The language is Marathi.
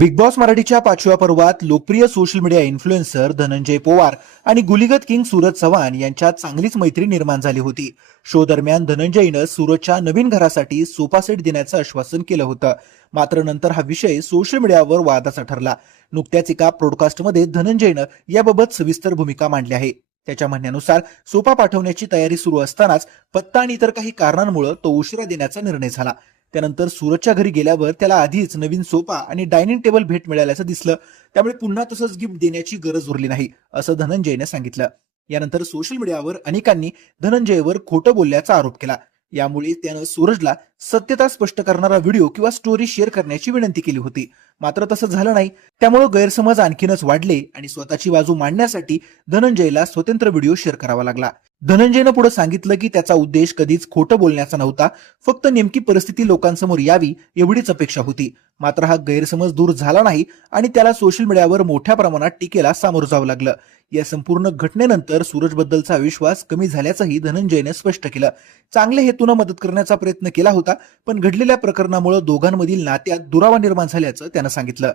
बिग बॉस मराठीच्या 5व्या पर्वात लोकप्रिय social media influencer Dhananjay Pawar आणि गुलीगत किंग सूरज चव्हाण यांच्यात चांगलीच मैत्री निर्माण झाली होती. शो दरम्यान धनंजयनं सूरजच्या नवीन घरासाठी सोफा सेट देण्याचं आश्वासन केलं होतं. मात्र नंतर हा विषय सोशल मीडियावर वादाचा ठरला. नुकत्याच एका पॉडकास्टमध्ये धनंजयनं याबाबत सविस्तर भूमिका मांडली आहे. त्याच्या म्हणण्यानुसार सोफा पाठवण्याची तयारी सुरू असतानाच पत्ता आणि इतर काही कारणांमुळे तो उशिरा देण्याचा निर्णय झाला. त्यानंतर सूरजच्या घरी गेल्यावर त्याला आधीच नवीन सोफा आणि डायनिंग टेबल भेट मिळाल्याचं दिसलं. त्यामुळे पुन्हा तसंच गिफ्ट देण्याची गरज उरली नाही, असं धनंजयने सांगितलं. यानंतर सोशल मीडियावर अनेकांनी धनंजयवर खोटं बोलल्याचा आरोप केला. यामुळे त्यानं सूरजला सत्यता स्पष्ट करणारा व्हिडिओ किंवा स्टोरी शेअर करण्याची विनंती केली होती. मात्र तसं झालं नाही. त्यामुळे गैरसमज आणखीनच वाढले आणि स्वतःची बाजू मांडण्यासाठी धनंजयला स्वतंत्र व्हिडिओ शेअर करावा लागला. धनंजयनं पुढे सांगितलं की त्याचा उद्देश कधीच खोटं बोलण्याचा नव्हता, फक्त नेमकी परिस्थिती लोकांसमोर यावी एवढीच अपेक्षा होती. मात्र हा गैरसमज दूर झाला नाही आणि त्याला सोशल मीडियावर मोठ्या प्रमाणात टीकेला सामोरं जावं लागलं. या संपूर्ण घटनेनंतर सूरजबद्दलचा विश्वास कमी झाल्याचंही धनंजयने स्पष्ट केलं. चांगल्या हेतूनं मदत करण्याचा प्रयत्न केला होता, पण घडलेल्या प्रकरणामुळे दोघांमधील नात्यात दुरावा निर्माण झाल्याचं त्यानं सांगितलं.